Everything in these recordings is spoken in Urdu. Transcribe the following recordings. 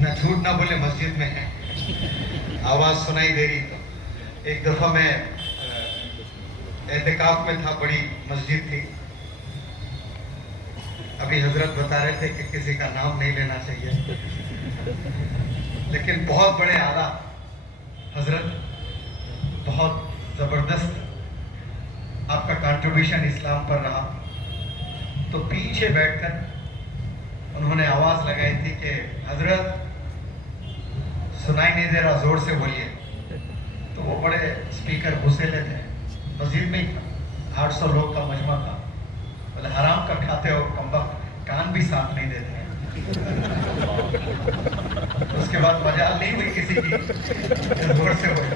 نہ جھوٹ نہ بولے مسجد میں ہے، آواز سنائی دے رہی. تو ایک دفعہ میں اعتکاف میں تھا، بڑی مسجد تھی. ابھی حضرت بتا رہے تھے کہ کسی کا نام نہیں لینا چاہیے، لیکن بہت بڑے اعلیٰ حضرت، بہت زبردست آپ کا کنٹریبیوشن اسلام پر رہا. تو پیچھے بیٹھ کر انہوں نے آواز لگائی تھی کہ حضرت سنائی نہیں دے رہا، زور سے بولیے. تو وہ بڑے اسپیکر غسیلے تھے، مسجد میں ہی تھا، 800 لوگ کا مجمع تھا. بولے حرام کا کھاتے ہو کمبخت، کان بھی صاف نہیں دیتے ہیں. اس کے بعد مجال نہیں ہوئی کسی کی، زور سے ہوئی.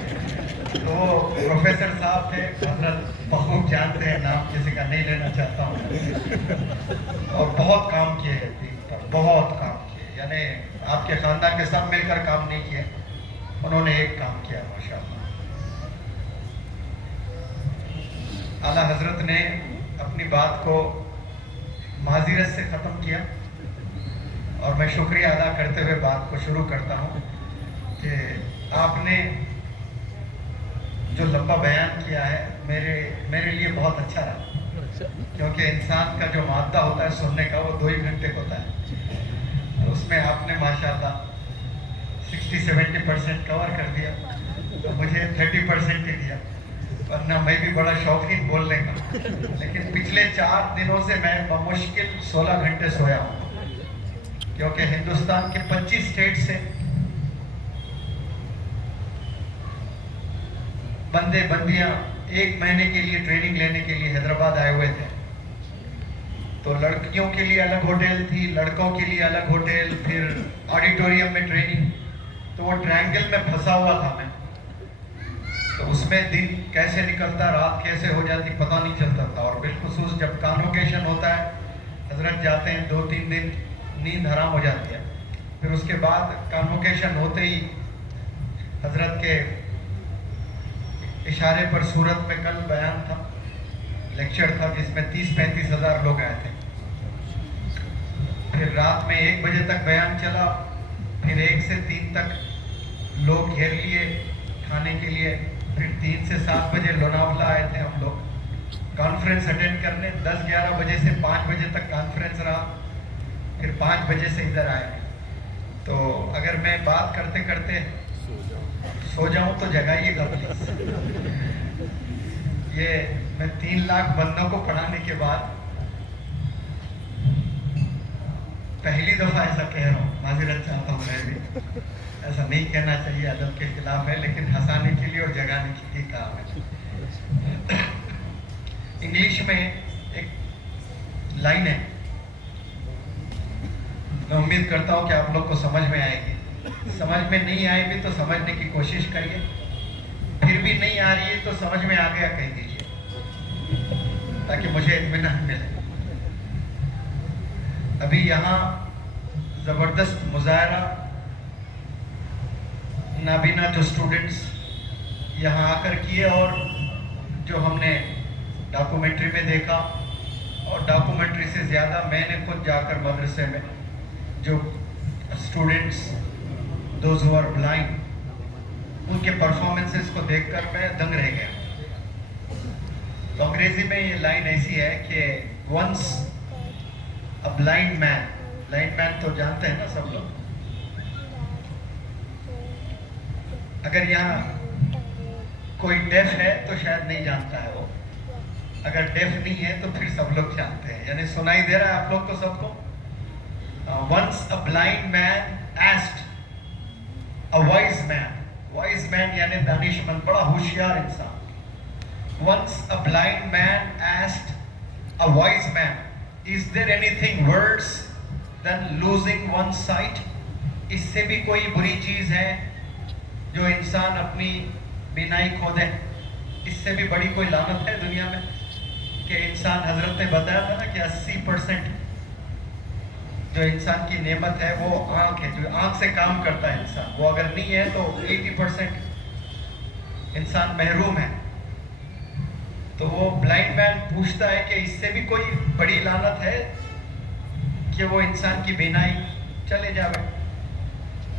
تو وہ پروفیسر صاحب تھے، حضرت بخوب جانتے ہیں، نام کسی کا نہیں لینا چاہتا ہوں. اور بہت کام کیے ہیں دین پر، بہت کام کیے. یعنی آپ کے خاندان کے سب مل کر کام نہیں کیے، انہوں نے ایک کام کیا ماشاءاللہ. اعلیٰ حضرت نے اپنی بات کو معذرت سے ختم کیا، اور میں شکریہ ادا کرتے ہوئے بات کو شروع کرتا ہوں کہ آپ نے جو لمبا بیان کیا ہے میرے لیے بہت اچھا رہا، کیونکہ انسان کا جو مادہ ہوتا ہے سننے کا وہ 2 ہی گھنٹے ہوتا ہے. تو اس میں آپ نے ماشاءاللہ 60-70% کور کر دیا، تو مجھے 30% ہی دیا. ورنہ میں بھی بڑا شوقین بولنے کا، لیکن پچھلے 4 دنوں سے میں بمشکل 16 گھنٹے سویا ہوں، کیونکہ ہندوستان کے 25 اسٹیٹ سے بندے بندیاں 1 مہینے کے لیے ٹریننگ لینے کے لیے حیدرآباد آئے ہوئے تھے. تو لڑکیوں کے لیے الگ ہوٹل تھی، لڑکوں کے لیے الگ ہوٹل، پھر آڈیٹوریم میں ٹریننگ. تو وہ ٹرائنگل میں پھنسا ہوا تھا میں. تو اس میں دن کیسے نکلتا، رات کیسے ہو جاتی پتہ نہیں چلتا تھا. اور بالخصوص جب کانوکیشن ہوتا ہے، حضرت جاتے ہیں 2-3 دن نیند حرام ہو جاتی ہے. پھر اس کے بعد کانوکیشن ہوتے ہی حضرت کے اشارے پر صورت میں کل بیان تھا، لیکچر تھا، جس میں 30-35 ہزار لوگ آئے تھے. پھر رات میں 1 بجے تک بیان چلا، پھر 1 سے 3 تک لوگ گھیر لیے کھانے کے لیے. پھر 3 سے 7 بجے لوناولا آئے تھے ہم لوگ کانفرنس اٹینڈ کرنے. 10-11 بجے سے 5 بجے تک کانفرنس رہا، پھر 5 بجے سے ادھر آئے. تو اگر میں بات کرتے کرتے سو جاؤں تو جگائیے گا پلیز. یہ میں 3 لاکھ بندوں کو پڑھانے کے بعد پہلی دفعہ ایسا کہہ رہا ہوں، معذرت چاہتا ہوں. میں بھی ایسا نہیں کہنا چاہیے، ادب کے خلاف ہے، لیکن ہنسانے کے لیے اور جگانے کے لیے کہا ہے. انگلش میں ایک لائن ہے، میں امید کرتا ہوں کہ آپ لوگ کو سمجھ میں آئے گی. سمجھ میں نہیں آئے بھی تو سمجھنے کی کوشش کریے، پھر بھی نہیں آ رہی ہے تو سمجھ میں آ گیا کہہ دیجیے، تاکہ مجھے اطمینان ملے. ابھی یہاں زبردست مظاہرہ نابینا جو اسٹوڈنٹس یہاں آ کر کیے، اور جو ہم نے ڈاکومنٹری میں دیکھا، اور ڈاکومنٹری سے زیادہ میں نے خود جا کر مدرسے میں جو students those who are blind ان کے پرفارمنسز کو دیکھ کر میں دنگ رہ گیا. تو انگریزی میں یہ لائن ایسی ہے کہ ونس اے بلائنڈ مین تو جانتے ہیں نا سب لوگ. اگر یہاں کوئی ڈیف ہے تو شاید نہیں جانتا ہے وہ، اگر ڈیف نہیں ہے تو پھر سب لوگ جانتے ہیں. یعنی سنائی دے رہا ہے آپ لوگ کو سب کو. Once a blind man asked a wise man یعنی دانش مند، بڑا ہوشیار انسان. Once a blind man asked a wise man is there anything worse than losing one's sight؟ اس سے بھی کوئی بری چیز ہے جو انسان اپنی بینائی کھو دے؟ اس سے بھی بڑی کوئی لعنت ہے دنیا میں کہ انسان، حضرت نے بتایا تھا نا کہ 80% جو انسان کی نعمت ہے وہ آنکھ ہے، جو آنکھ سے کام کرتا ہے انسان، وہ اگر نہیں ہے تو 80% انسان محروم ہے. تو وہ بلائنڈ مین پوچھتا ہے کہ اس سے بھی کوئی بڑی لعنت ہے کہ وہ انسان کی بینائی چلے جاوے.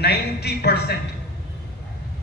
90%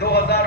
2000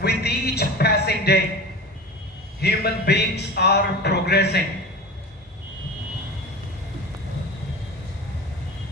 with each passing day, human beings are progressing.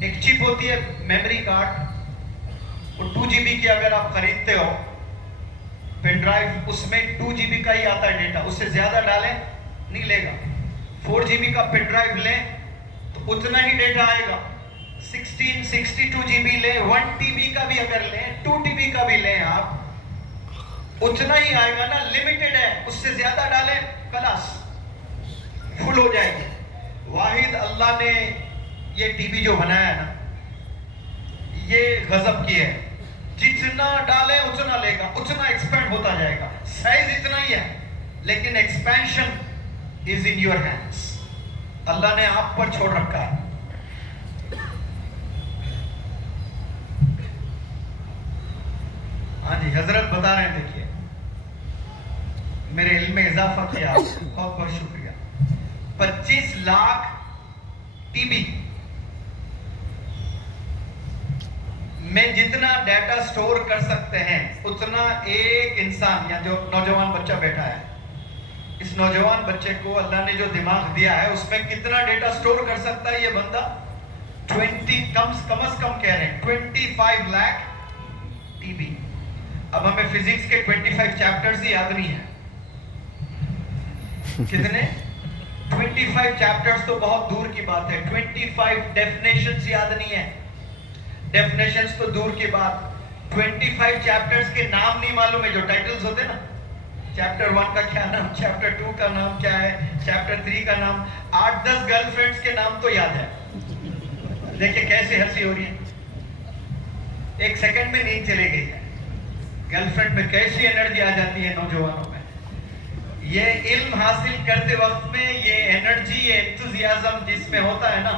ایک چپ ہوتی ہے میموری کارڈ، وہ 2 GB کی اگر آپ خریدتے ہو پین ڈرائیو، اس میں 2 GB کا ہی آتا ہے ڈیٹا، اس سے زیادہ ڈالیں نہیں لے گا۔ 4 GB کا پین ڈرائیو لیں تو اتنا ہی ڈیٹا آئے گا۔ 62 GB لیں، 1 TB کا بھی اگر لیں، 2 TB کا بھی لیں آپ، اتنا ہی آئے گا نا، لمیٹڈ ہے، اس سے زیادہ ڈالیں خلاص فل ہو جائے گی۔ واحد اللہ نے یہ ٹی وی جو بنایا ہے نا، یہ غضب کی ہے، جتنا ڈالیں اتنا لے گا، اتنا ایکسپینڈ ہوتا جائے گا، سائز اتنا ہی ہے لیکن expansion is in your hands, اللہ نے آپ پر چھوڑ رکھا ہے۔ ہاں جی، حضرت بتا رہے ہیں، دیکھیے میرے علم میں اضافہ کیا، بہت بہت شکریہ۔ 25 لاکھ ٹی بی میں جتنا ڈیٹا سٹور کر سکتے ہیں اتنا ایک انسان یا جو نوجوان بچہ بیٹھا ہے، اس نوجوان بچے کو اللہ نے جو دماغ دیا ہے اس میں کتنا ڈیٹا سٹور کر سکتا ہے یہ بندہ؟ 20 کم از کم کہہ رہے ہیں 25 لاکھ ٹی بی۔ اب ہمیں فزکس کے 25 چیپٹرز ہی یاد نہیں ہیں، کتنے 25 چیپٹرز تو بہت دور کی بات ہے، 25 ڈیفینیشنز یاد نہیں ہے، ڈیفینیشنز تو دور کی بات، 25 چیپٹرز کے نام نہیں معلوم ہے، جو ٹائٹلز ہوتے نا، چیپٹر 1 کا کیا نام، چیپٹر 2 کا نام کیا ہے، چیپٹر 3 کا نام، 8-10 گرل فرینڈز کے نام تو یاد ہے۔ دیکھیں کیسے ہنسی ہو رہی ہے، ایک سیکنڈ میں نیند چلے گئی ہے۔ گرل فرینڈ میں کیسی انرجی آ جاتی ہے نوجوانوں میں، یہ علم حاصل کرتے وقت میں یہ انرجی، یہ انتھوزیازم جس میں ہوتا ہے نا،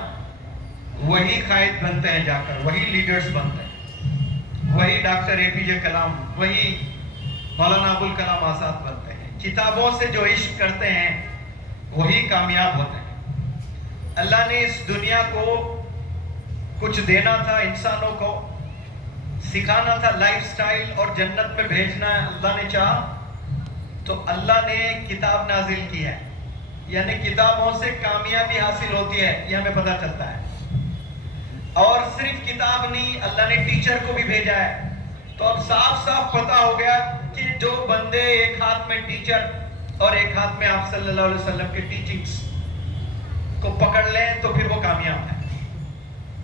وہی قائد بنتے ہیں، جا کر وہی لیڈرز بنتے ہیں، وہی ڈاکٹر اے پی جے کلام، وہی مولانا ابوالکلام آزاد بنتے ہیں۔ کتابوں سے جو عشق کرتے ہیں وہی کامیاب ہوتے ہیں۔ اللہ نے اس دنیا کو کچھ دینا تھا، انسانوں کو سکھانا تھا لائف سٹائل، اور جنت میں بھیجنا ہے اللہ نے چاہا تو اللہ نے کتاب نازل کی ہے، یعنی کتابوں سے کامیابی حاصل ہوتی ہے، یہ ہمیں پتہ چلتا ہے۔ اور صرف کتاب نہیں، اللہ نے ٹیچر کو بھی بھیجا ہے، تو اب صاف صاف پتہ ہو گیا کہ جو بندے ایک ہاتھ میں ٹیچر اور ایک ہاتھ میں آپ صلی اللہ علیہ وسلم کے ٹیچنگز کو پکڑ لیں تو پھر وہ کامیاب ہیں۔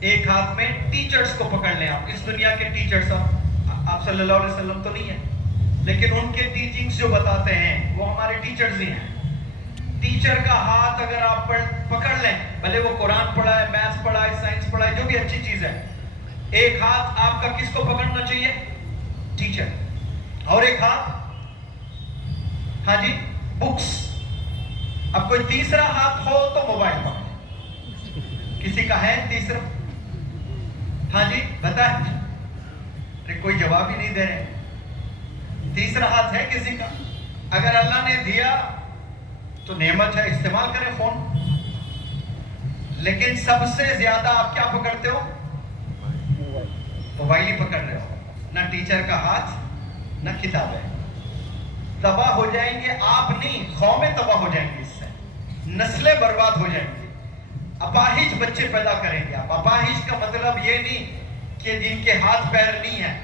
ایک ہاتھ میں ٹیچرز کو پکڑ لیں، آپ اس دنیا کے ٹیچرز، آپ صلی اللہ علیہ وسلم تو نہیں ہیں لیکن ان کے ٹیچنگز جو بتاتے ہیں وہ ہمارے ٹیچرز ہی ہیں۔ ٹیچر کا ہاتھ اگر آپ پکڑ لیں، بھلے وہ قرآن پڑھائے، میتھس پڑھائے، سائنس پڑھائے، جو بھی اچھی چیز ہے، ایک ہاتھ آپ کا کس کو پکڑنا چاہیے؟ ٹیچر، اور ایک ہاتھ ہاں جی بکس۔ اب کوئی تیسرا ہاتھ ہو تو موبائل پکڑ، کسی کا ہے تیسرا؟ ہاں جی بتائیں، ارے کوئی جواب ہی نہیں دے رہے۔ تیسرا ہاتھ ہے کسی کا؟ اگر اللہ نے دیا تو نعمت ہے، استعمال کریں فون، لیکن سب سے زیادہ آپ کیا پکڑتے ہو؟ موبائل ہی پکڑ رہے ہو، نہ ٹیچر کا ہاتھ نہ کتاب ہے۔ تباہ ہو جائیں گے آپ نہیں، قومیں تباہ ہو جائیں گی، اس سے نسلیں برباد ہو جائیں گی، اپاہج بچے پیدا کریں گے آپ۔ اپاہج کا مطلب یہ نہیں کہ جن کے ہاتھ پیر نہیں ہیں،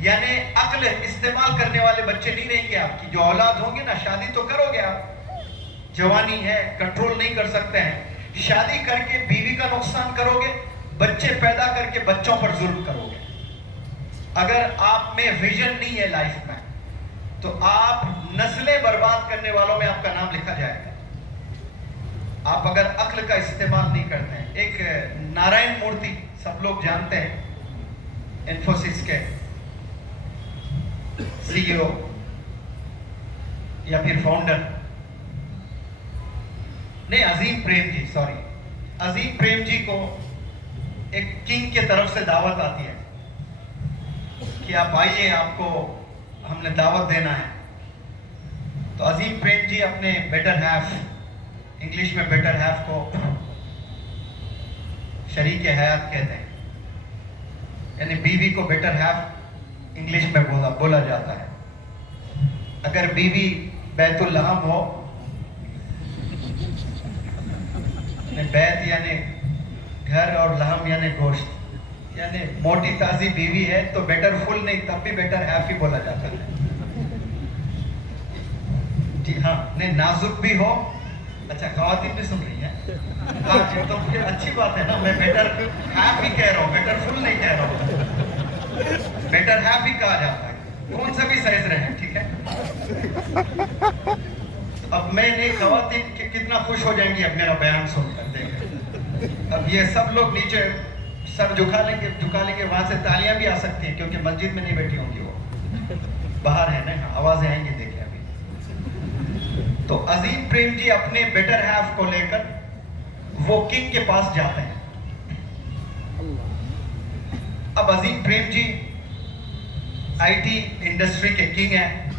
یعنی عقل استعمال کرنے والے بچے نہیں رہیں گے آپ کی۔ جو اولاد ہوں گے نا، شادی تو کرو گے آپ، جوانی ہے، کنٹرول نہیں کر سکتے ہیں، شادی کر کے بیوی کا نقصان کرو گے، بچے پیدا کر کے بچوں پر ظلم کرو گے۔ اگر آپ میں ویژن نہیں ہے لائف میں تو آپ نسلیں برباد کرنے والوں میں آپ کا نام لکھا جائے گا، آپ اگر عقل کا استعمال نہیں کرتے ہیں۔ ایک نارائن مورتی سب لوگ جانتے ہیں، انفوسس کے سی ای او یا پھر فاؤنڈر، نہیں عظیم پریم جی، سوری عظیم پریم جی کو ایک کنگ کے طرف سے دعوت آتی ہے کہ آپ آئیے، آپ کو ہم نے دعوت دینا ہے۔ تو عظیم پریم جی اپنے بیٹر ہیف، انگلش میں بیٹر ہیف کو شریک حیات کہتے ہیں، یعنی بیوی کو بیٹر ہیف انگلش میں بولا جاتا ہے۔ اگر بیوی بیت اللحم ہو، بیت یعنی گھر اور لحم یعنی گوشت، یعنی موٹی تازی بیوی ہے تو بیٹر فل نہیں، تب بھی بیٹر ہیف ہی بولا جاتا ہے. جی ہاں، نہیں نازک بھی ہو. اچھا خواتین بھی سن رہی ہیں؟ ہاں جی، تو یہ اچھی بات ہے نا، میں بیٹر ہیف ہی کہہ رہا ہوں، بیٹر فل نہیں کہہ رہا ہوں. بیٹر ہیف ہی کہا جاتا ہے، کون سا بھی سائز رہے، ٹھیک ہے. اب میں نے خواتین کتنا خوش ہو جائیں گی اب میرا بیان سن کر دیکھیں. اب یہ سب لوگ نیچے سر جھکا لیں گے، وہاں سے تالیاں بھی آ سکتی ہیں کیونکہ مسجد میں نہیں بیٹھی ہوں گی، وہ باہر ہے نا، آوازیں آئیں گی دیکھیں ابھی. تو عظیم پریم جی اپنے بیٹر ہیف کو لے کر وہ کنگ کے پاس جاتے ہیں. اب عظیم پریم جی آئی ٹی انڈسٹری کے کنگ ہیں،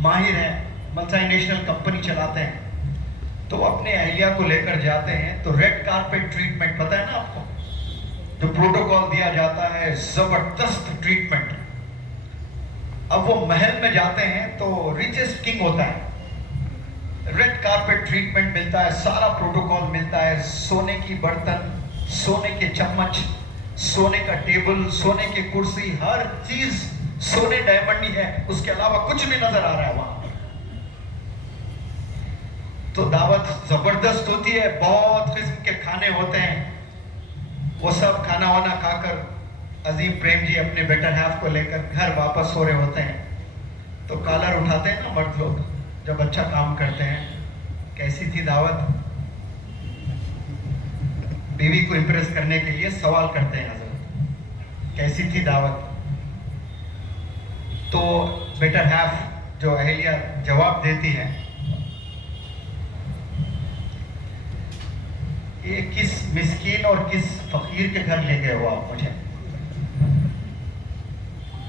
ماہر ہیں، ملٹی نیشنل کمپنی چلاتے ہیں. تو اپنے اہلیہ کو لے کر جاتے ہیں تو ریڈ کارپیٹ ٹریٹمنٹ پتہ ہے نا آپ کو، جو پروٹوکول دیا جاتا ہے، زبردست ٹریٹمنٹ. اب وہ محل میں جاتے ہیں تو ریچسٹ کنگ ہوتا ہے، ریڈ کارپیٹ ٹریٹمنٹ ملتا ہے، سارا پروٹوکول ملتا ہے، سونے کی برتن، سونے کے چمچ، سونے کا ٹیبل، سونے کی کرسی، ہر چیز سونے ڈائمنڈ ہے، اس کے علاوہ کچھ نہیں نظر آ رہا ہے وہاں. تو دعوت زبردست ہوتی ہے، بہت قسم کے کھانے ہوتے ہیں. وہ سب کھانا وانا کھا کر عظیم پریم جی اپنے بیٹر ہیف کو لے کر گھر واپس ہو رہے ہوتے ہیں. تو کالر اٹھاتے ہیں نا مرد لوگ جب اچھا کام کرتے ہیں، کیسی تھی دعوت، بیوی کو امپریس کرنے کے لیے سوال کرتے ہیں حضرت کیسی تھی دعوت. تو بیٹر ہیف جو اہلیہ جواب دیتی ہے، یہ کس مسکین اور کس فقیر کے گھر لے گئے ہو آپ مجھے؟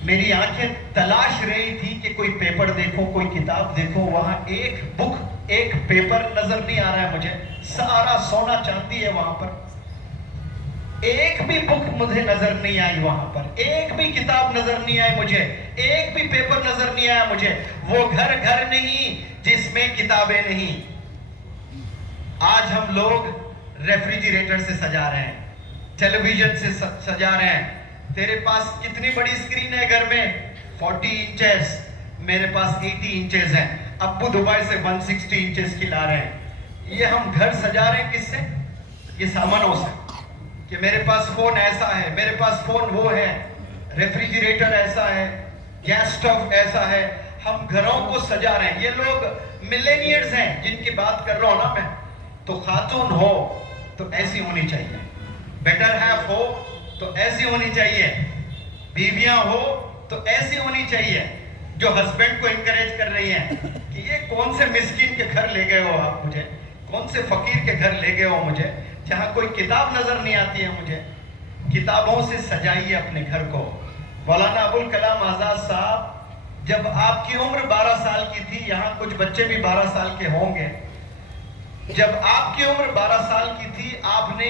میری آنکھیں تلاش رہی تھی کہ کوئی پیپر دیکھو، کوئی کتاب دیکھو، وہاں ایک بک، ایک پیپر نظر نہیں آ رہا ہے مجھے. سارا سونا چاندی ہے وہاں پر، ایک بھی بک مجھے نظر نہیں آئی وہاں پر، ایک بھی کتاب نظر نہیں آئی مجھے، ایک بھی پیپر نظر نہیں آیا مجھے. وہ گھر گھر نہیں جس میں کتابیں نہیں. آج ہم لوگ ریفریجریٹر سے سجا رہے ہیں، ٹیلی ویژن سے سجا رہے ہیں. تیرے پاس کتنی بڑی اسکرین ہے گھر میں؟ 40 انچز، میرے پاس 80 انچز ہیں. ابو دبئی سے 160 انچز کی لا رہے ہیں. یہ ہم گھر سجا رہے ہیں کس سے؟ یہ سامانوں سے، کہ میرے پاس فون ایسا ہے، میرے پاس فون وہ ہے، ریفریجریٹر ایسا ہے، گیس سٹوو ایسا ہے. ہم گھروں کو سجا رہے ہیں. یہ لوگ ملینئرز ہیں جن کی بات کر رہا ہوں نا میں. تو خاتون ہو تو ایسی ہونی چاہیے، بیٹر ہیف ہو تو ایسی ہونی چاہیے، بیویاں ہو تو ایسی ہونی چاہیے جو ہسبینڈ کو انکریج کر رہی ہیں کہ یہ کون سے مسکین کے گھر لے گئے ہو آپ مجھے، کون سے فقیر کے گھر لے گئے ہو مجھے جہاں کوئی کتاب نظر نہیں آتی ہے مجھے. کتابوں سے سجائیے اپنے گھر کو. مولانا ابوالکلام آزاد صاحب جب آپ کی عمر 12 سال کی تھی، یہاں کچھ بچے بھی 12 سال کے ہوں گے، جب آپ کی عمر 12 سال کی تھی آپ نے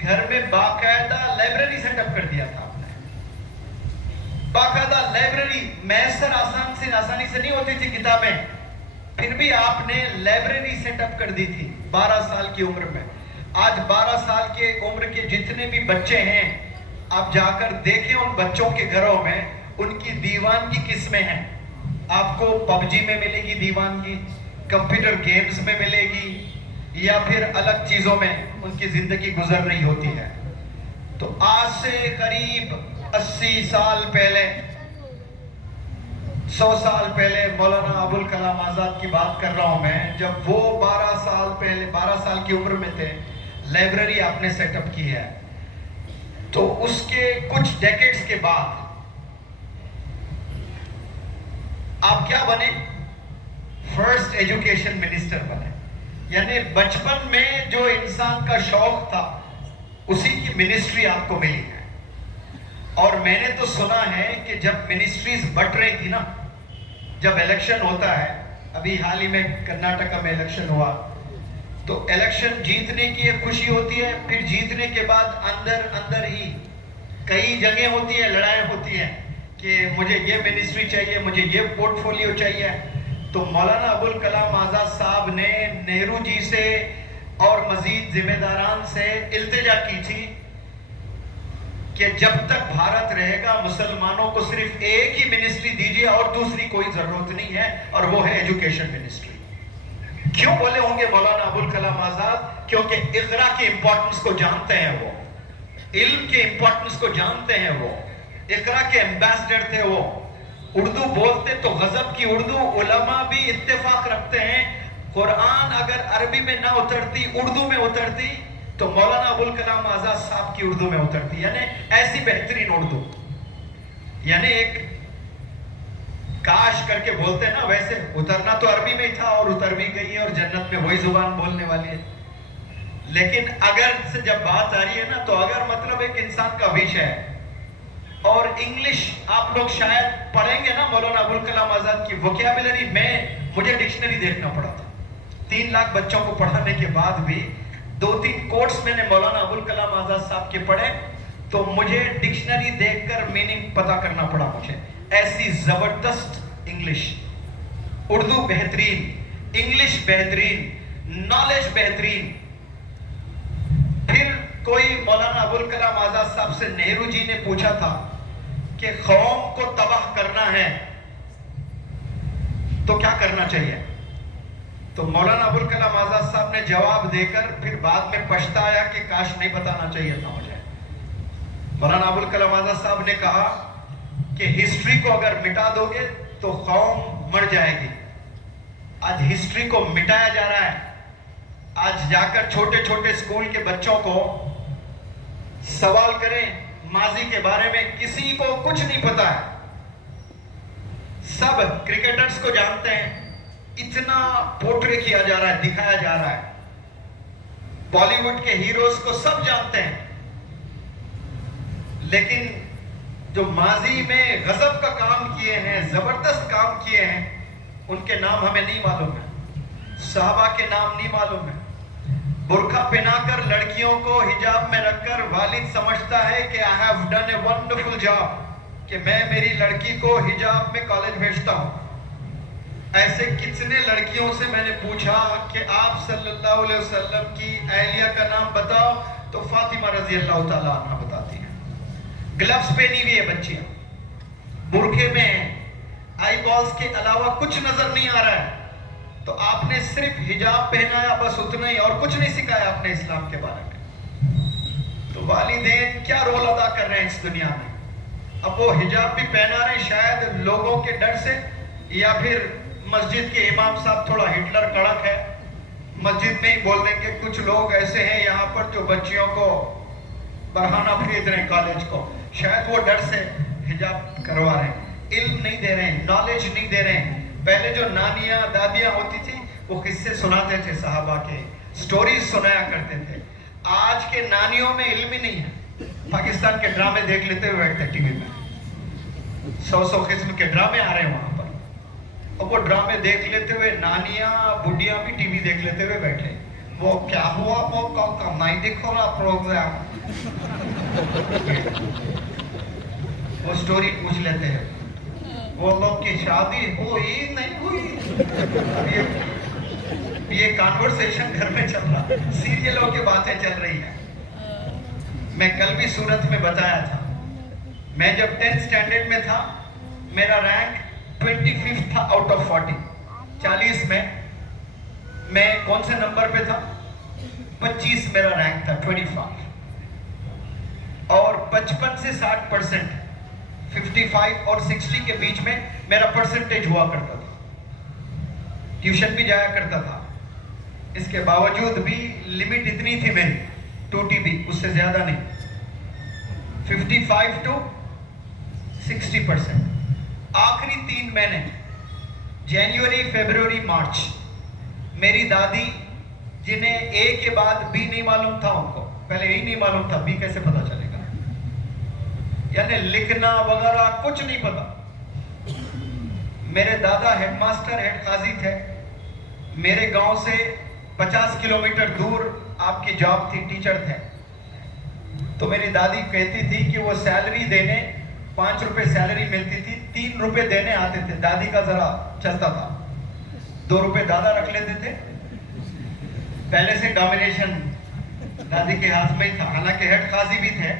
گھر میں باقاعدہ لائبریری سیٹ اپ کر دیا تھا. آپ نے باقاعدہ لائبریری میسر آسانی سے نہیں ہوتی تھی کتابیں، پھر بھی آپ نے لائبریری سیٹ اپ کر دی تھی 12 سال کی عمر میں. آج 12 سال کے عمر کے جتنے بھی بچے ہیں، آپ جا کر دیکھیں ان بچوں کے گھروں میں ان کی دیوان کی قسمیں ہیں. آپ کو پب جی میں ملے گی دیوانگی، کمپیوٹر گیمز میں ملے گی، یا پھر الگ چیزوں میں ان کی زندگی گزر رہی ہوتی ہے. تو آج سے قریب 80 سال پہلے، 100 سال پہلے مولانا ابوالکلام آزاد کی بات کر رہا ہوں میں، جب وہ 12 سال کی عمر میں تھے، لائبریری آپ نے سیٹ اپ کی ہے. تو اس کے کچھ ڈیکیڈز کے بعد آپ کیا بنے؟ فرسٹ ایجوکیشن منسٹر بنے. یعنی بچپن میں جو انسان کا شوق تھا اسی کی منسٹری آپ کو ملی ہے. اور میں نے تو سنا ہے کہ جب منسٹریز بٹ رہی تھی نا، جب الیکشن ہوتا ہے، ابھی حال ہی میں کرناٹکا میں الیکشن ہوا، تو الیکشن جیتنے کی ایک خوشی ہوتی ہے، پھر جیتنے کے بعد اندر ہی کئی جگہیں ہوتی ہیں، لڑائیں ہوتی ہیں کہ مجھے یہ منسٹری چاہیے، مجھے یہ پورٹ فولیو چاہیے. تو مولانا ابوالکلام آزاد صاحب نے نہرو جی سے اور اور مزید ذمہ داران سے التجا کی تھی کہ جب تک بھارت رہے گا مسلمانوں کو صرف ایک ہی منسٹری دیجیے اور دوسری کوئی ضرورت نہیں ہے، اور وہ ہے ایجوکیشن منسٹری۔ کیوں بولے ہوں گے مولانا ابوالکلام آزاد؟ کیونکہ اقرا کی امپورٹنس کو جانتے ہیں، وہ علم کے امپورٹنس کو جانتے ہیں، وہ اقرا کے ایمبیسڈر تھے، وہ اردو بولتے تو غضب کی اردو۔ علماء بھی اتفاق رکھتے ہیں قرآن اگر عربی میں نہ اترتی، اردو میں اترتی تو مولانا ابوالکلام آزاد صاحب کی اردو میں اترتی، یعنی ایسی بہترین اردو، یعنی ایک کاش کر کے بولتے ہیں نا، ویسے اترنا تو عربی میں ہی تھا اور اتر بھی گئی ہے اور جنت میں وہی زبان بولنے والی ہے۔ لیکن اگر سے جب بات آ رہی ہے نا، تو اگر مطلب ایک انسان کا وش ہے، اور انگلش آپ لوگ شاید پڑھیں گے نا مولانا ابوالکلام آزاد کی ووکیبلری، مجھے ڈکشنری دیکھنا پڑا تھا 3 لاکھ بچوں کو پڑھانے کے بعد بھی 2-3 کوٹس میں نے مولانا ابوالکلام آزاد صاحب کے پڑھے تو مجھے ڈکشنری دیکھ کر میننگ پتا کرنا پڑا مجھے۔ ایسی زبردست انگلش، اردو بہترین، انگلش بہترین، نالج بہترین۔ پھر کوئی مولانا ابوالکلام آزاد صاحب سے نہرو جی نے پوچھا تھا کہ قوم کو تباہ کرنا ہے تو کیا کرنا چاہیے؟ تو مولانا ابوالکلام آزاد صاحب نے جواب دے کر پھر بعد میں پچھتایا کہ کاش نہیں بتانا چاہیے تھا مجھے۔ مولانا ابوالکلام آزاد صاحب نے کہا کہ ہسٹری کو اگر مٹا دو گے تو قوم مر جائے گی۔ آج ہسٹری کو مٹایا جا رہا ہے۔ آج جا کر چھوٹے چھوٹے اسکول کے بچوں کو سوال کریں ماضی کے بارے میں، کسی کو کچھ نہیں پتا ہے۔ سب کرکٹرز کو جانتے ہیں، اتنا پورٹری کیا جا رہا ہے، دکھایا جا رہا ہے۔ بالی ووڈ کے ہیروز کو سب جانتے ہیں، لیکن جو ماضی میں غضب کا کام کیے ہیں، زبردست کام کیے ہیں، ان کے نام ہمیں نہیں معلوم ہے، صحابہ کے نام نہیں معلوم ہے۔ برقع پہنا کر لڑکیوں کو حجاب میں رکھ کر والد سمجھتا ہے کہ I have done a wonderful job، کہ میں میری لڑکی کو حجاب میں کالج بھیجتا ہوں۔ ایسے کتنے لڑکیوں سے میں نے پوچھا کہ آپ صلی اللہ علیہ وسلم کی اہلیہ کا نام بتاؤ تو فاطمہ رضی اللہ تعالیٰ عنہ بتاتی ہیں۔ گلفز پہنی ہوئی ہے بچیاں، برقعے میں ہیں، آئی بالز کے علاوہ کچھ نظر نہیں آ رہا ہے، تو آپ نے صرف حجاب پہنایا، بس اتنا ہی، اور کچھ نہیں سکھایا آپ نے اسلام کے بارے میں۔ تو والدین کیا رول ادا کر رہے ہیں اس دنیا میں؟ اب وہ حجاب بھی پہنا رہے ہیں شاید لوگوں کے ڈر سے، یا پھر مسجد کے امام صاحب تھوڑا ہٹلر کڑک ہے، مسجد میں ہی بول دیں کہ کچھ لوگ ایسے ہیں یہاں پر جو بچیوں کو برہانہ خرید رہے ہیں کالج کو، شاید وہ ڈر سے حجاب کروا رہے ہیں۔ علم نہیں دے رہے ہیں، نالج نہیں دے رہے ہیں۔ پہلے جو نانیاں دادیاں ہوتی تھی وہ قصے سناتے تھے، صحابہ کے سٹوریز سنایا کرتے تھے۔ آج کے نانیوں میں علم ہی نہیں ہے، پاکستان کے ڈرامے دیکھ لیتے ہوئے بیٹھتے ٹی وی میں، 100 قسم کے ڈرامے آ رہے ہیں وہاں پر، اور وہ ڈرامے دیکھ لیتے ہوئے نانیاں بڈیاں بھی ٹی وی دیکھ لیتے ہوئے بیٹھے۔ وہ کیا ہوا، وہ کم نہیں دیکھو نا پروگرام، وہ سٹوری پوچھ لیتے ہیں، وہ لوگ کی شادی ہوئی نہیں ہوئی، یہ کانورسیشن گھر میں چل رہا، سیریلوں کی باتیں چل رہی ہیں۔ میں کل بھی صورت میں بتایا تھا، میں جب 10th اسٹینڈرڈ میں تھا میرا رینک 25 تھا آؤٹ آف 40، 40 میں کون سے نمبر پہ تھا؟ 25 میرا رینک تھا، 25، اور 55 سے 60%، 55 اور 60 کے بیچ میں میرا پرسنٹیج ہوا کرتا تھا۔ ٹیوشن بھی جایا کرتا تھا، اس کے باوجود بھی لمٹ اتنی تھی میری 2 TB، اس سے زیادہ نہیں، 55 to 60%۔ آخری 3 مہینے جنوری، فیبروری، مارچ، میری دادی جنہیں اے کے بعد بی نہیں معلوم تھا، ان کو پہلے اے نہیں معلوم تھا، بی کیسے پتا چلے گا، یعنی لکھنا وغیرہ کچھ نہیں پتا۔ میرے دادا ہیڈ ماسٹر، ہیڈ قاضی تھے، میرے گاؤں سے 50 کلومیٹر دور آپ کی جاب تھی، ٹیچر تھے۔ تو میری دادی کہتی تھی کہ وہ سیلری دینے، 5 روپے سیلری ملتی تھی، 3 روپے دینے آتے تھے، دادی کا ذرا چلتا تھا، 2 روپے دادا رکھ لیتے تھے، پہلے سے ڈومینیشن دادی کے ہاتھ میں ہی تھا، حالانکہ ہیڈ قاضی بھی تھے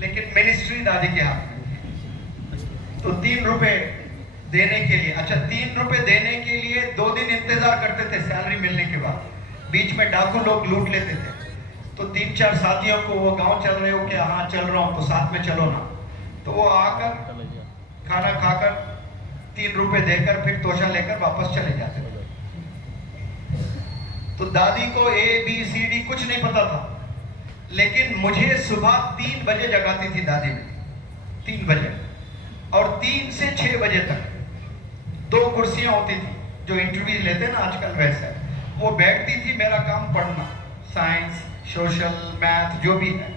لیکن منسٹری دادی کے ہاتھ میں تھی۔ تو 3 روپے دینے کے لیے، اچھا 3 روپے دینے کے لیے 2 دن انتظار کرتے تھے سیلری ملنے کے بعد، بیچ میں ڈاکو لوگ لوٹ لیتے تھے، تو 3-4 ساتھیوں کو وہ گاؤں چل رہے ہو کہ ہاں چل رہا ہوں تو ساتھ میں چلو نا، تو وہ آ کر کھانا کھا کر 3 روپے دے کر پھر توشہ لے کر واپس چلے جاتے تھے۔ تو دادی کو ABCD کچھ نہیں پتا تھا، لیکن مجھے صبح 3 بجے جگاتی تھی دادی میں، 3 بجے، اور 3 سے 6 بجے تک 2 کرسیاں ہوتی تھی جو انٹرویو لیتے نا آج کل ویسے، وہ بیٹھتی تھی، میرا کام پڑھنا، سائنس، سوشل، میتھ جو بھی ہے،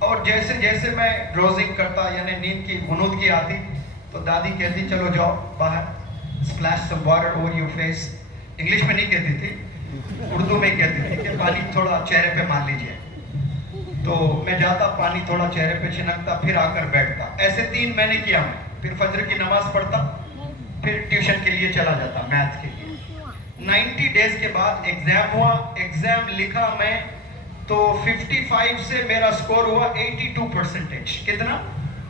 اور جیسے جیسے میں ڈروزنگ کرتا یعنی نیند کی غنودگی آتی تو دادی کہتی چلو جاؤ باہر، splash some water over your face، English میں نہیں کہتی تھی، اردو میں کہتی تھی کہ پانی تھوڑا چہرے پہ مار لیجئے، تو میں جاتا پانی تھوڑا چہرے پہ چھنکتا پھر آ کر بیٹھتا، ایسے 3 مہینے کیا میں، پھر فجر کی نماز پڑھتا، پھر ٹیوشن کے لیے چلا جاتا میتھ کے لیے۔ 90 ڈیز کے بعد ایگزام ہوا، ایگزام لکھا میں تو 55 سے میرا سکور ہوا 82%، کتنا؟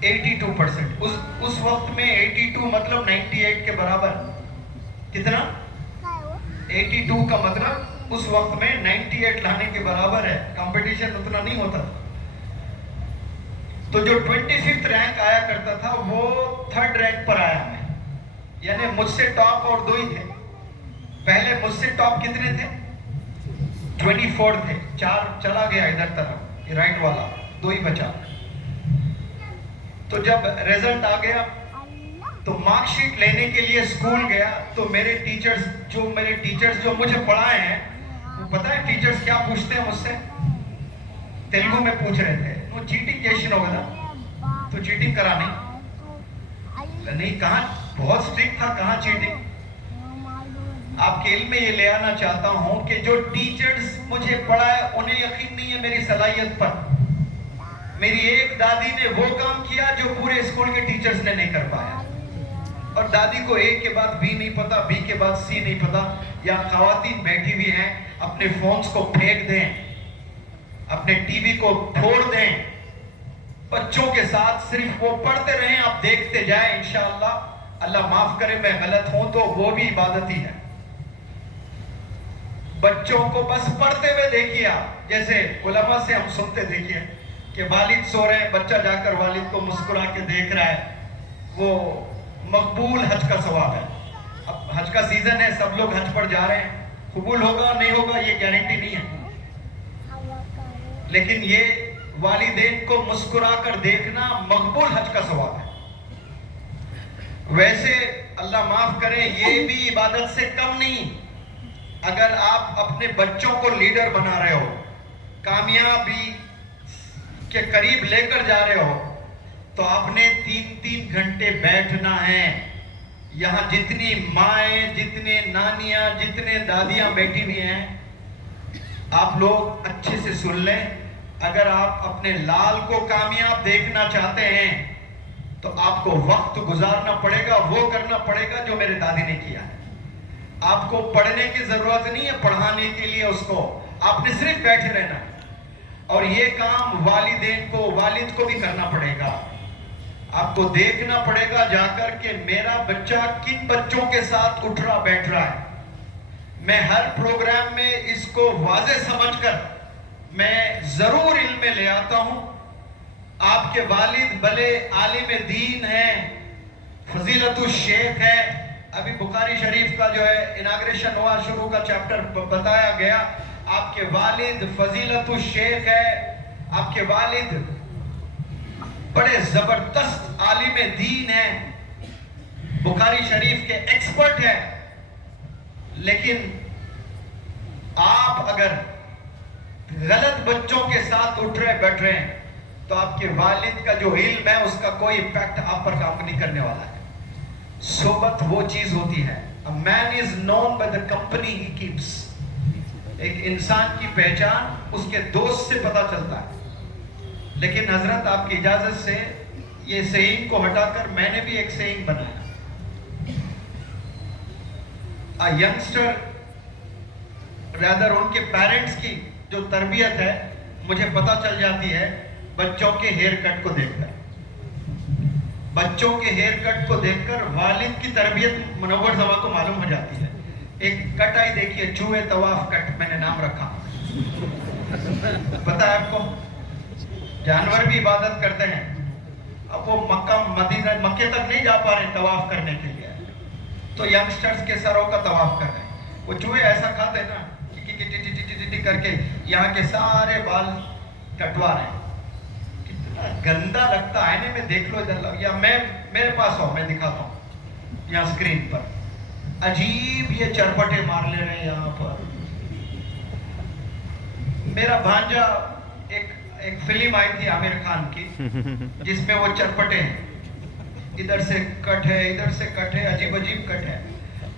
82%، اس وقت میں 82 مطلب 98 کے برابر، کتنا؟ 82 کا مطلب اس وقت میں 98 لانے کے برابر ہے، کمپٹیشن اتنا نہیں ہوتا تھا۔ تو جو 25th رینک آیا کرتا تھا وہ 3rd رینک پر آیا میں، یعنی مجھ سے ٹاپ اور 2 ہی تھے، پہلے مجھ سے ٹاپ کتنے تھے؟ 24 تھے، 4 چلا گیا ادھر طرف، رائٹ والا 2 ہی بچا۔ تو جب ریزلٹ آ گیا تو مارک شیٹ لینے کے لیے اسکول گیا تو میرے ٹیچرز جو مجھے پڑھائے ہیں، وہ پتہ ہے ٹیچرز کیا پوچھتے ہیں مجھ سے؟ تیلگو میں پوچھ رہے تھے وہ چیٹنگ کیسے ہوگا نا، تو چیٹنگ کرا نہیں، کہاں بہت سٹرکٹ تھا، کہاں چیٹنگ۔ آپ کے علم میں یہ لے آنا چاہتا ہوں کہ جو ٹیچرز مجھے پڑھائے انہیں یقین نہیں ہے میری صلاحیت پر، میری ایک دادی نے وہ کام کیا جو پورے اسکول کے ٹیچرز نے نہیں کر پایا، اور دادی کو A کے بعد B نہیں پتا، B کے بعد C نہیں پتا۔ یا خواتین بیٹھی ہوئی ہیں، اپنے فونز کو پھینک دیں، اپنے ٹی وی کو پھوڑ دیں، بچوں کے ساتھ صرف وہ پڑھتے رہیں، آپ دیکھتے جائیں، انشاءاللہ اللہ معاف کرے میں غلط ہوں تو وہ بھی عبادت ہی ہے۔ بچوں کو بس پڑھتے ہوئے دیکھیے آپ، جیسے علماء سے ہم سنتے دیکھیے کہ والد سو رہے ہیں، بچہ جا کر والد کو مسکرا کے دیکھ رہا ہے، وہ مقبول حج کا ثواب ہے۔ اب حج کا سیزن ہے، سب لوگ حج پر جا رہے ہیں، قبول ہوگا نہیں ہوگا یہ گارنٹی نہیں ہے، لیکن یہ والدین کو مسکرا کر دیکھنا مقبول حج کا ثواب ہے۔ ویسے اللہ معاف کرے یہ بھی عبادت سے کم نہیں۔ اگر آپ اپنے بچوں کو لیڈر بنا رہے ہو، کامیابی کے قریب لے کر جا رہے ہو، تو آپ نے 3 گھنٹے بیٹھنا ہے۔ یہاں جتنی مائیں، جتنے نانیاں، جتنے دادیاں بیٹھی ہوئی ہیں، آپ لوگ اچھے سے سن لیں، اگر آپ اپنے لال کو کامیاب دیکھنا چاہتے ہیں تو آپ کو وقت گزارنا پڑے گا، وہ کرنا پڑے گا جو میرے دادی نے کیا ہے۔ آپ کو پڑھنے کی ضرورت نہیں ہے پڑھانے کے لیے اس کو، آپ نے صرف بیٹھے رہنا ہے، اور یہ کام والدین کو، والد کو بھی کرنا پڑے گا۔ آپ کو دیکھنا پڑے گا جا کر کہ میرا بچہ کن بچوں کے ساتھ اٹھ رہا بیٹھ رہا ہے۔ میں ہر پروگرام میں اس کو واضح سمجھ کر میں ضرور علم میں لے آتا ہوں۔ آپ کے والد بھلے عالم دین ہیں، فضیلت الشیخ ہے، ابھی بخاری شریف کا جو ہے اناگریشن ہوا، شروع کا چیپٹر بتایا گیا، آپ کے والد فضیلت الشیخ ہے، آپ کے والد بڑے زبردست عالم دین ہیں، بخاری شریف کے ایکسپرٹ ہیں، لیکن آپ اگر غلط بچوں کے ساتھ اٹھ رہے بیٹھ رہے ہیں تو آپ کے والد کا جو علم ہے اس کا کوئی امپیکٹ آپ پر کام نہیں کرنے والا ہے۔ صحبت وہ چیز ہوتی ہے، a man is known by the company he keeps۔ ایک انسان کی پہچان اس کے دوست سے پتہ چلتا ہے۔ لیکن حضرت آپ کی اجازت سے یہ سیئنگ کو ہٹا کر میں نے بھی ایک سیئنگ بنایا، a youngster رادر ان کے پیرنٹس کی جو تربیت ہے مجھے پتہ چل جاتی ہے بچوں کے ہیئر کٹ کو دیکھ کر. بچوں کے ہیئر کٹ کو دیکھ کر والد کی تربیت منور زما کو معلوم ہو جاتی ہے. ایک کٹ آئی دیکھیے, چوہے طواف کٹ, میں نے نام رکھا. پتہ ہے آپ کو, جانور بھی عبادت کرتے ہیں. اب وہ مکہ مدینہ مکے تک نہیں جا پا رہے طواف کرنے کے لیے, تو ینگسٹرز کے سروں کا طواف کر رہے ہیں. وہ چوہے ایسا کھاتے ہیں نا کر کے یہاں کے سارے بال کٹوا رہے ہیں. کتنا گندا لگتا ہے, آئینے میں دیکھ لو ادھر, یا میں میرے پاس ہو, میں دکھاتا ہوں یہاں اسکرین پر. عجیب یہ چرپٹے مار لے رہے ہیں یہاں پر. میرا بھانجا ایک فلم آئی تھی عامر خان کی جس میں وہ چرپٹے ہیں, ادھر سے کٹ ہے, ادھر سے کٹ ہے, عجیب عجیب کٹ ہے.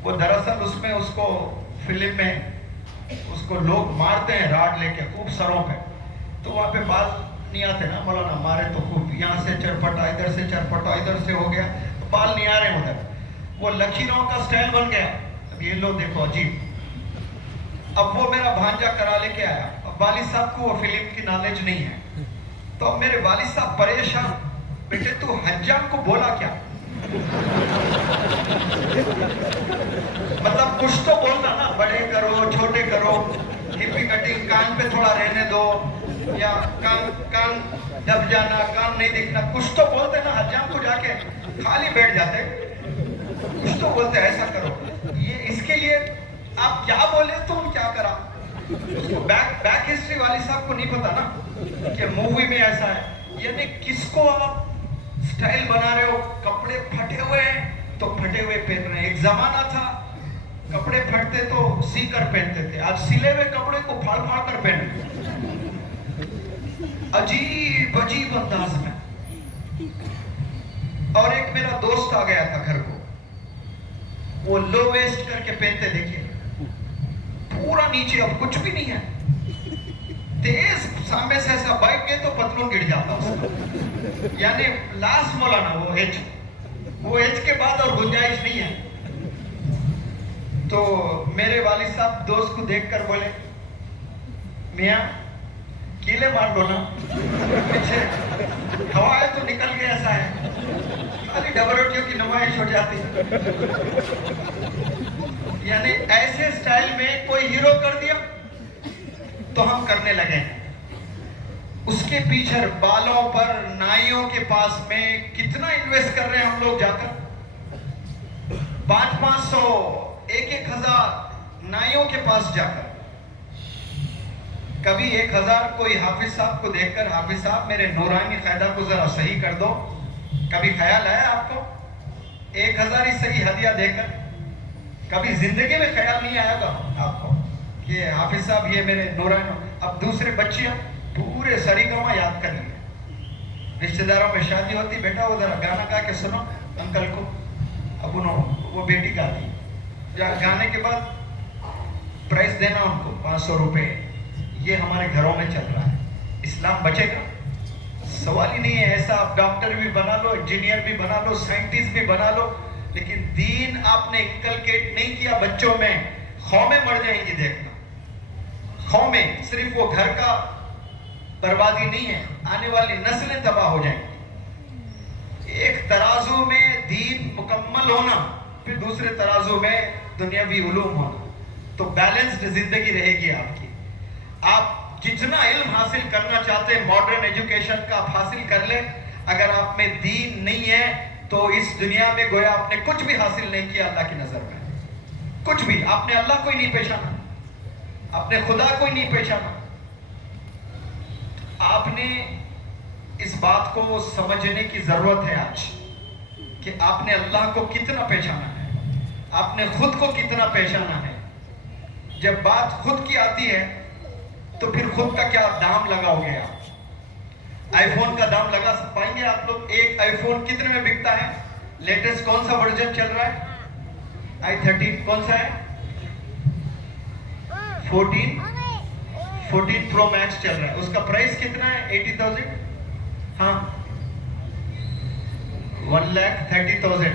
وہ دراصل اس میں اس کو فلم میں اس کو لوگ مارتے ہیں راڈ لے کے خوب سروں پہ, تو وہاں پہ بال نہیں آتے نا, مولانا مارے تو خوب یہاں سے چرپٹا, ادھر سے چرپٹا, ادھر سے ہو گیا, تو بال نہیں آ رہے ہیں ادھر. وہ لکیروں کا سٹائل بن گیا. اب یہ لو دیکھو عجیب. اب وہ میرا بھانجا کرا لے کے آیا. اب والد صاحب کو وہ فلم کی نالج نہیں ہے, تو اب میرے والد صاحب پریشان, بیٹے تو حجام کو بولا کیا؟ مطلب کچھ تو بولنا نا, بڑے کرو چھوٹے کرو, ہپی کٹنگ, کان پہ تھوڑا رہنے دو, یا کان دب جانا, کان نہیں دکھنا, کچھ تو بولتے نا. حجام کو جا کے خالی بیٹھ جاتے, کچھ تو بولتے ایسا کرو. یہ اس کے لیے آپ کیا بولے تو کیا کرا. اس کو بیک ہسٹری والی صاحب کو نہیں پتا نا کہ مووی میں ایسا ہے. یعنی کس کو آپ سٹائل بنا رہے ہو, کپڑے پھٹے ہوئے ہیں تو پھٹے ہوئے پہن رہے ہیں. ایک زمانہ تھا کپڑے پھٹتے تو سی کر پہنتے تھے, آج سلے ہوئے کپڑے کو پھاڑ پھاڑ کر پہنتے. عجیب عجیب انداز میں. اور ایک میرا دوست آ گیا تھا گھر کو, وہ لو ویسٹ کر کے پہنتے, دیکھیے پورا نیچے, اب کچھ بھی نہیں ہے. تیز سامنے سے ایسا بائک گئے تو پتلون گر جاتا اس کا. یعنی لاسٹ مولانا وہ ایج کے بعد اور گنجائش نہیں ہے. تو میرے والد صاحب دوست کو دیکھ کر بولے, میاں کیلے مار دو نا, پیچھے ہوا ہے تو نکل گیا, ایسا ہے خالی ڈبل روٹیوں کی نمائش ہو جاتی. یعنی ایسے سٹائل میں کوئی ہیرو کر دیا تو ہم کرنے لگے. اس کے پیچھے بالوں پر نائیوں کے پاس میں کتنا انویسٹ کر رہے ہیں ہم لوگ جا کر, 500 1,000 نائیوں کے پاس جا کر. کبھی 1,000 کوئی حافظ صاحب کو دیکھ کر, حافظ صاحب میرے نورانی قاعدہ کو ذرا صحیح کر دو, کبھی خیال آیا آپ کو 1,000 ہی صحیح ہدیہ دے کر؟ کبھی زندگی میں خیال نہیں آیا گا آپ کو کہ حافظ صاحب یہ میرے نورانی. اب دوسرے بچیاں پورے سریگما یاد کر لیے. رشتہ داروں میں شادی ہوتی, بیٹا وہ ذرا گانا گا کے سنو انکل کو. اب وہ بیٹی گاتی, گانے کے بعد پرائز دینا ان کو 500 روپے. یہ ہمارے گھروں میں چل رہا ہے. اسلام بچے گا؟ سوال ہی نہیں ہے. ایسا آپ ڈاکٹر بھی بنا لو, انجینئر بھی بنا لو, سائنٹسٹ بھی بنا لو, لیکن دین آپ نے انکلکیٹ نہیں کیا بچوں میں, قومیں مر جائیں گی. دیکھنا قومیں, صرف وہ گھر کا بربادی نہیں ہے, آنے والی نسلیں تباہ ہو جائیں گی. ایک ترازو میں دین مکمل ہونا, پھر دوسرے ترازو میں دنیاوی علوم ہونا, تو بیلنسڈ زندگی رہے گی آپ کی. آپ جتنا علم حاصل کرنا چاہتے ہیں ماڈرن ایجوکیشن کا آپ حاصل کر لیں, اگر آپ میں دین نہیں ہے تو اس دنیا میں گویا آپ نے کچھ بھی حاصل نہیں کیا اللہ کی نظر میں. کچھ بھی. آپ نے اللہ کو ہی نہیں پہچانا, آپ نے خدا کو ہی نہیں پہچانا. آپ نے اس بات کو سمجھنے کی ضرورت ہے آج کہ آپ نے اللہ کو کتنا پہچانا ہے, آپ نے خود کو کتنا پہچانا ہے. جب بات خود کی آتی ہے تو پھر خود کا کیا دام لگاؤ گے آپ؟ آئی فون کا دام لگا پائیں گے آپ لوگ؟ ایک آئی فون کتنے میں بکتا ہے؟ لیٹسٹ کون سا ورژن چل رہا ہے؟ i13 کون سا ہے؟ 14 پرو میکس چل رہا ہے. اس کا پرائس کتنا ہے؟ 80,000. ہاں 1,30,000.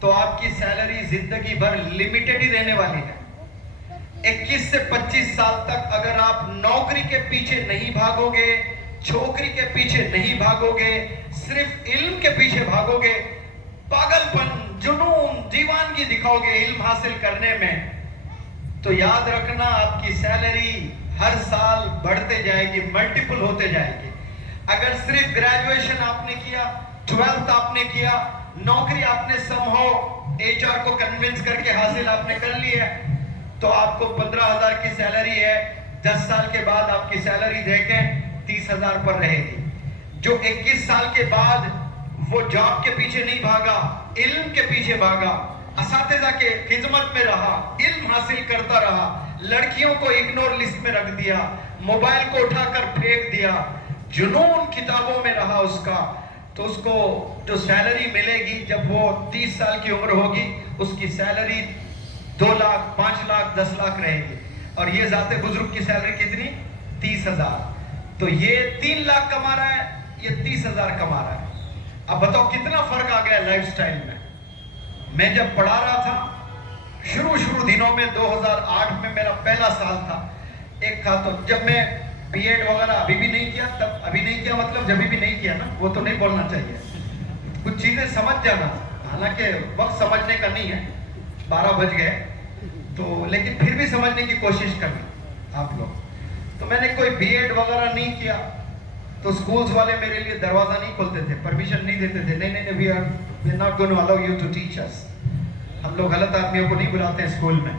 تو آپ کی سیلری زندگی بھر لمیٹڈ ہی رہنے والی ہے. 21 سے 25 سال تک اگر آپ نوکری کے پیچھے نہیں بھاگو گے, چھوکری کے پیچھے نہیں بھاگو گے, صرف علم کے پیچھے بھاگو گے, پاگل پن, جنون, دیوانگی دکھاؤ گے علم حاصل کرنے میں, تو یاد رکھنا آپ کی سیلری ہر سال بڑھتے جائے گی, ملٹیپل ہوتے جائے گی. اگر صرف گریجویشن آپ نے کیا, 12th آپ نے کیا, نوکری آپ نے سمہو HR کو کنونس کر کے حاصل آپ نے کر لی ہے, تو آپ کو 15,000 کی سیلری ہے. 10 سال کے بعد آپ کی سیلری دیکھیں 30,000 پر رہے گی. جو 21 سال کے بعد وہ جاب کے پیچھے نہیں بھاگا, علم کے پیچھے بھاگا, اساتذہ کے خدمت میں رہا, علم حاصل کرتا رہا, لڑکیوں کو اگنور لسٹ میں رکھ دیا, موبائل کو اٹھا کر پھینک دیا, جنون کتابوں میں رہا اس کا, تو اس کو جو سیلری ملے گی جب وہ 30 سال کی عمر ہوگی, اس کی سیلری 2 لاکھ, 5 لاکھ, 10 لاکھ رہے گی. اور یہ ذات بزرگ کی سیلری کتنی؟ 30,000. تو یہ 3 لاکھ کما رہا ہے, یہ 30,000 کما رہا ہے. اب بتاؤ کتنا فرق آ گیا لائف سٹائل میں. میں جب پڑھا رہا تھا شروع دنوں میں 2008 میں میرا پہلا سال تھا, ایک تھا, تو جب میں بی ایڈ وغیرہ ابھی بھی نہیں کیا, تب ابھی نہیں کیا مطلب جبھی بھی نہیں کیا نا, وہ تو نہیں بولنا چاہیے, کچھ چیزیں سمجھ جانا, حالانکہ وقت سمجھنے کا نہیں ہے, 12 بج گئے تو, لیکن پھر بھی سمجھنے کی کوشش کرنا آپ لوگ. تو میں نے کوئی بی ایڈ وغیرہ نہیں کیا, تو سکولز والے میرے لیے دروازہ نہیں کھولتے تھے, پرمیشن نہیں دیتے تھے. نہیں, we are not going to allow you to teach us. ہم لوگ غلط آدمیوں کو نہیں بلاتے ہیں اسکول میں,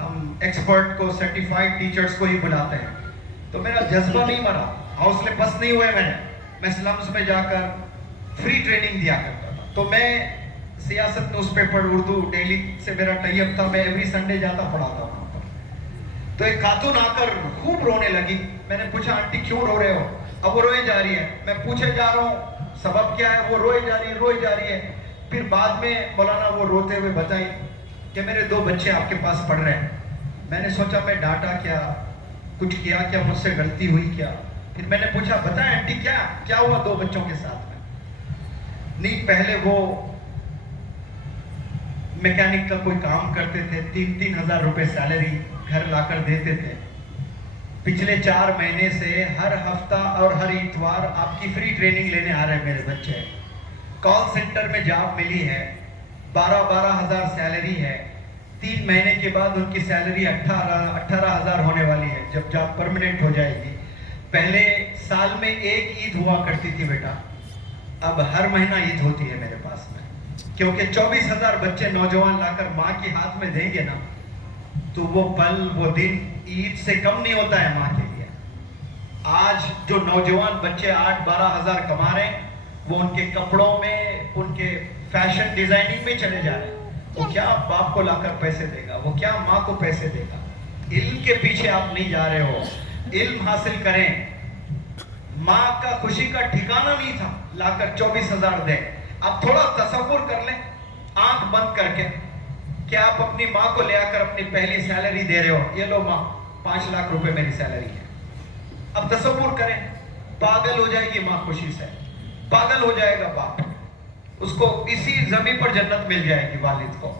ہم ایکسپرٹ کو, سرٹیفائڈ ٹیچرز کو ہی بلاتے ہیں. تو میرا جذبہ نہیں مرا, حوصلے پست نہیں ہوئے میں سلمز میں جا کر فری ٹریننگ دیا کرتا تھا. تو میں سیاست نیوز پیپر اردو ڈیلی سے میرا ٹائی اپ تھا, میں ایوری سنڈے جاتا پڑھاتا وہاں پر. تو ایک خاتون آ کر خوب رونے لگی. میں نے پوچھا آنٹی کیوں رو رہے ہو؟ اب وہ روئے جا رہی ہے. میں پوچھے جا رہا ہوں سبب کیا ہے, وہ روئے جا رہی ہے. پھر بعد میں مولانا وہ روتے ہوئے بتائی کہ میرے 2 بچے آپ کے پاس پڑھ رہے ہیں. میں نے سوچا میں ڈانٹا کیا, کچھ کیا کیا, مجھ سے غلطی ہوئی کیا؟ پھر میں نے پوچھا بتائیں آنٹی کیا ہوا 2 بچوں کے ساتھ میں؟ نہیں, پہلے وہ میکینک کا کوئی کام کرتے تھے, 3,000 روپے سیلری گھر لا کر دیتے تھے. پچھلے 4 مہینے سے ہر ہفتہ اور ہر اتوار آپ کی فری ٹریننگ لینے آ رہے ہیں میرے بچے. کال سینٹر میں جاب ملی ہے, 12,000 سیلری ہے. 3 مہینے کے بعد ان کی سیلری 18,000 ہونے والی ہے جب جاب پرماننٹ ہو جائے گی. پہلے سال میں 1 عید ہوا کرتی تھی بیٹا, اب ہر مہینہ عید ہوتی ہے میرے پاس میں, کیونکہ 24,000 بچے نوجوان لا کر ماں کے ہاتھ میں دیں گے نا, تو وہ پل, وہ دن عید سے کم نہیں ہوتا ہے ماں کے لیے. آج جو نوجوان بچے 8-12,000 کما رہے ہیں, وہ ان کے کپڑوں میں, ان کے فیشن ڈیزائننگ میں چلے جا رہے ہیں. وہ کیا باپ کو لا کر پیسے دے گا, وہ کیا ماں کو پیسے دے گا. علم کے پیچھے آپ نہیں جا رہے ہو, علم حاصل کریں. ماں کا خوشی کا ٹھکانہ نہیں تھا لا کر 24,000 دیں. آپ تھوڑا تصور کر لیں آنکھ بند کر کے کہ آپ اپنی ماں کو لے آ کر اپنی پہلی سیلری دے رہے ہو, یہ لو ماں 5 لاکھ روپے میری سیلری ہے. اب تصور کریں, پاگل ہو جائے گی ماں خوشی سے, پاگل ہو جائے گا باپ, اس کو اسی زمین پر جنت مل جائے گی والد کو,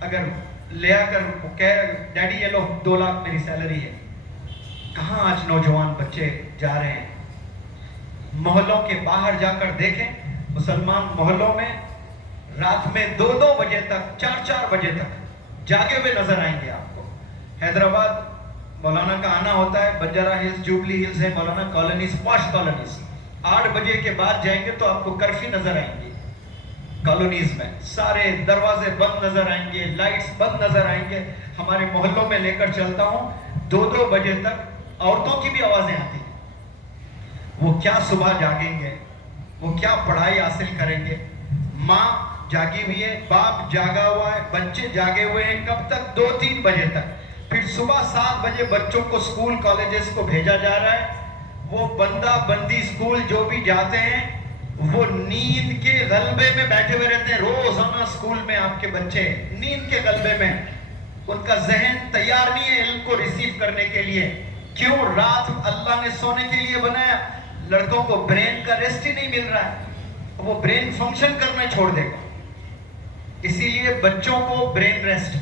اگر لے آ کر کہہ ڈیڈی یہ لو 2 لاکھ میری سیلری ہے. کہاں آج نوجوان بچے جا رہے ہیں. محلوں کے باہر جا کر دیکھیں, مسلمان محلوں میں رات میں 2-2 بجے تک, 4-4 بجے تک جاگے ہوئے نظر آئیں گے آپ کو. حیدرآباد مولانا کا آنا ہوتا ہے, بنجارہ ہلز, جوبلی ہلز ہے مولانا کالونیز, پاش کالونیز. 8 بجے کے بعد جائیں گے تو آپ کو کرفیو نظر آئیں گے کالونیز میں, سارے دروازے بند نظر آئیں گے, لائٹس بند نظر آئیں گے. ہمارے محلوں میں لے کر چلتا ہوں, 2-2 بجے تک عورتوں کی بھی آوازیں آتی ہیں. وہ کیا صبح جاگیں گے, وہ کیا پڑھائی حاصل کریں گے. ماں جاگی ہوئی ہے, باپ جاگا ہوا ہے, بچے جاگے ہوئے ہیں. کب تک؟ 2-3 بجے تک. پھر صبح 7 بجے بچوں کو اسکول کالجز کو بھیجا جا رہا ہے. وہ بندہ بندی اسکول جو بھی جاتے ہیں, وہ نیند کے غلبے میں بیٹھے ہوئے رہتے ہیں. روزانہ اسکول میں آپ کے بچے نیند کے غلبے میں, ان کا ذہن تیار نہیں ہے علم کو ریسیو کرنے کے لیے. کیوں؟ رات اللہ نے سونے کے لیے بنایا, لڑکوں کو برین کا ریسٹ ہی نہیں مل رہا ہے, وہ برین فنکشن کرنا چھوڑ دے گا. اسی لیے بچوں کو برین ریسٹ،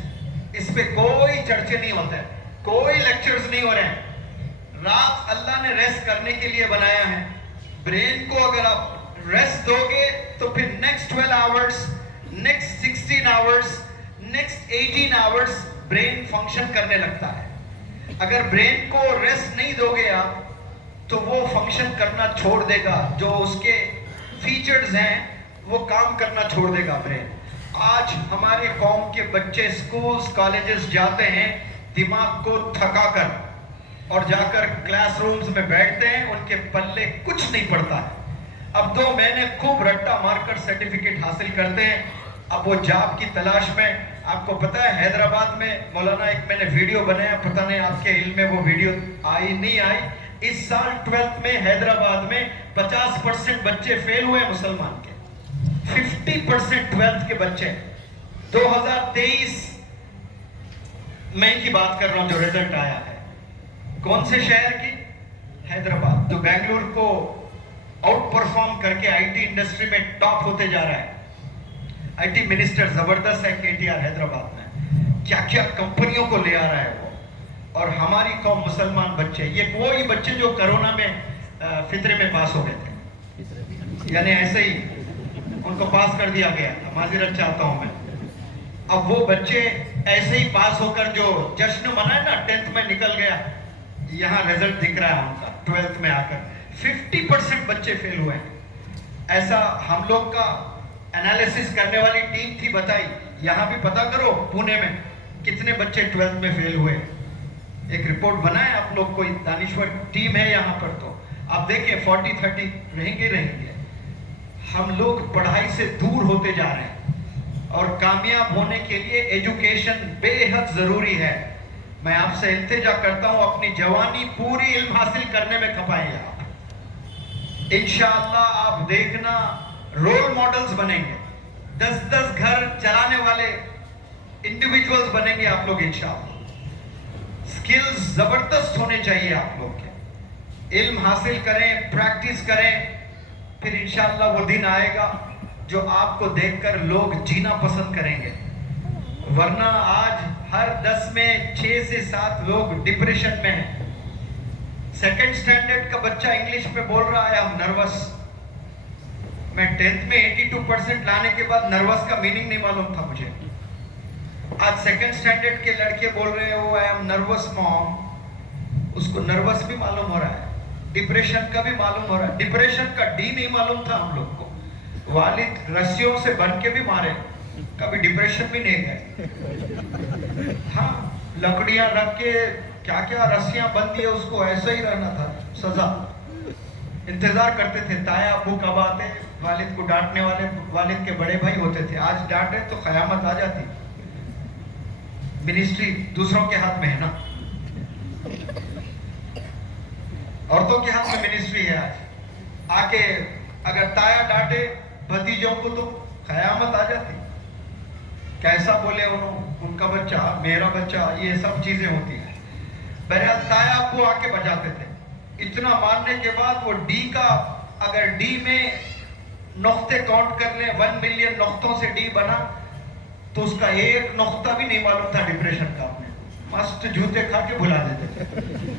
اس پہ کوئی چرچے نہیں ہوتے ہیں، کوئی لیکچرز نہیں ہو رہے ہیں. رات اللہ نے ریسٹ کرنے کے لیے بنایا ہے. برین کو اگر آپ ریسٹ دو گے تو پھر next 12 hours, next 16 hours, next 18 hours brain function کرنے لگتا ہے. اگر برین کو ریسٹ نہیں دو گے آپ تو وہ فنکشن کرنا چھوڑ دے گا، جو اس کے فیچرز ہیں وہ کام کرنا چھوڑ دے گا برین. آج ہمارے قوم کے بچے سکولز کالجز جاتے ہیں دماغ کو تھکا کر، اور جا کر کلاس رومز میں بیٹھتے ہیں، ان کے پلے کچھ نہیں پڑتا ہے. اب 2 مہینے خوب رٹا مار کر سرٹیفکیٹ حاصل کرتے ہیں، اب وہ جاب کی تلاش میں. آپ کو پتا ہے حیدرآباد میں مولانا ایک میں نے ویڈیو بنایا، پتہ نہیں آپ کے علم میں وہ ویڈیو آئی نہیں آئی. اس سال 12th میں حیدرآباد میں 50% بچے فیل ہوئے مسلمان کے، 50% 12th کے بچے. 2023 میں کی بات کر رہا ہوں جو رزلٹ آیا ہے. کون سے شہر کی؟ حیدرآباد. تو بنگلور کو آؤٹ پرفارم کر کے آئی ٹی انڈسٹری میں ٹاپ ہوتے جا رہا ہے. آئی ٹی منسٹر زبردست ہے کے ٹی آر حیدرآباد میں، کیا کیا کمپنیوں کو لے آ رہا ہے وہ. اور ہماری قوم مسلمان بچے، یہ وہی بچے جو کرونا میں فطرے میں پاس ہو گئے تھے، یعنی ایسے ہی ان کو پاس کر دیا گیا تھا، معذرت چاہتا ہوں میں. اب وہ بچے ایسے ہی پاس ہو کر جو جشن منائے نا 10th میں نکل گیا، یہاں رزلٹ دکھ رہا ہے ان کا 12th میں آ کر 50% بچے فیل ہوئے. ایسا ہم لوگ کا انالیسس کرنے والی ٹیم تھی بتائی، یہاں بھی پتا کرو پونے میں کتنے بچے 12th میں فیل ہوئے. ایک رپورٹ بنائے آپ لوگ، کوئی دانشور ٹیم ہے یہاں پر، تو آپ دیکھیں 40-30 رہیں گے. ہم لوگ پڑھائی سے دور ہوتے جا رہے ہیں، اور کامیاب ہونے کے لیے ایجوکیشن بے حد ضروری ہے. میں آپ سے التجا کرتا ہوں اپنی جوانی پوری علم حاصل کرنے میں کھپائیں آپ. انشاءاللہ آپ دیکھنا رول ماڈلز بنیں گے، 10 گھر چلانے والے انڈیویجولز بنیں گے آپ لوگ انشاءاللہ. سکلز زبردست ہونے چاہیے آپ لوگ کے. علم حاصل کریں، پریکٹس کریں، پھر انشاءاللہ وہ دن آئے گا جو آپ کو دیکھ کر لوگ جینا پسند کریں گے. ورنہ آج ہر 10 میں 6 سے 7 لوگ ڈپریشن میں ہیں. سیکنڈ سٹینڈرڈ کا بچہ انگلش میں بول رہا ہے ہم نروس. میں 10th میں 82% لانے کے بعد نروس کا میننگ نہیں معلوم تھا مجھے. آج سیکنڈ سٹینڈرڈ کے لڑکے بول رہے ہو آئی ایم نروس مام. اس کو نروس بھی معلوم ہو رہا ہے، ڈپریشن کا بھی معلوم ہو رہا ہے. ڈپریشن کا ڈی نہیں معلوم تھا ہم لوگ کو. والد رسیوں سے بن کے بھی مارے، کبھی ڈپریشن بھی نہیں گئے. ہاں لکڑیاں رکھ کے کیا کیا رسیاں بندھی ہے، اس کو ایسا ہی رہنا تھا. سزا انتظار کرتے تھے تایا ابو کب آتے. والد کو ڈانٹنے والے والد کے بڑے بھائی ہوتے تھے. آج ڈانٹے تو قیامت آ جاتی. منسٹری دوسروں کے ہاتھ میں ہے نا، عورتوں کے ہاتھ میں منسٹری ہے. آج آ کے اگر تایا ڈانٹے بھتیجوں کو تو قیامت آ جاتی. کیسا بولے ان کا بچہ میرا بچہ، یہ سب چیزیں ہوتی ہیں. بہرحال تایا ابو آ کے بجاتے تھے. اتنا مارنے کے بعد وہ ڈی کا، اگر ڈی میں نقطے کاؤنٹ کر لیں 1 ملین نقطوں سے ڈی بنا تو اس کا ایک نقطہ بھی نہیں معلوم تھا ڈپریشن کا. اپنے مست جوتے کھا کے بھلا دیتے تھے.